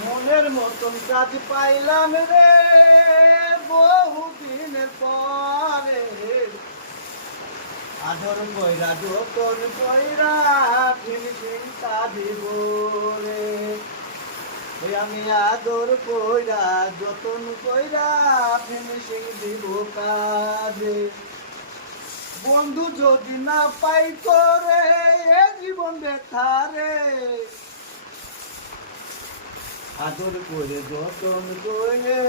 মনের মতন কাজ পাইলাম রে বহুদিনের পরে, আদর কইরা যতন কইরা ফিনিশিং দিব রে। ওই আমি আদর কইরা যতন কইরা ফিনিশিং দিব কাজে। বন্ধু যদি না পাই তোরে এ জীবন বেকারে, আদর করে যতন করে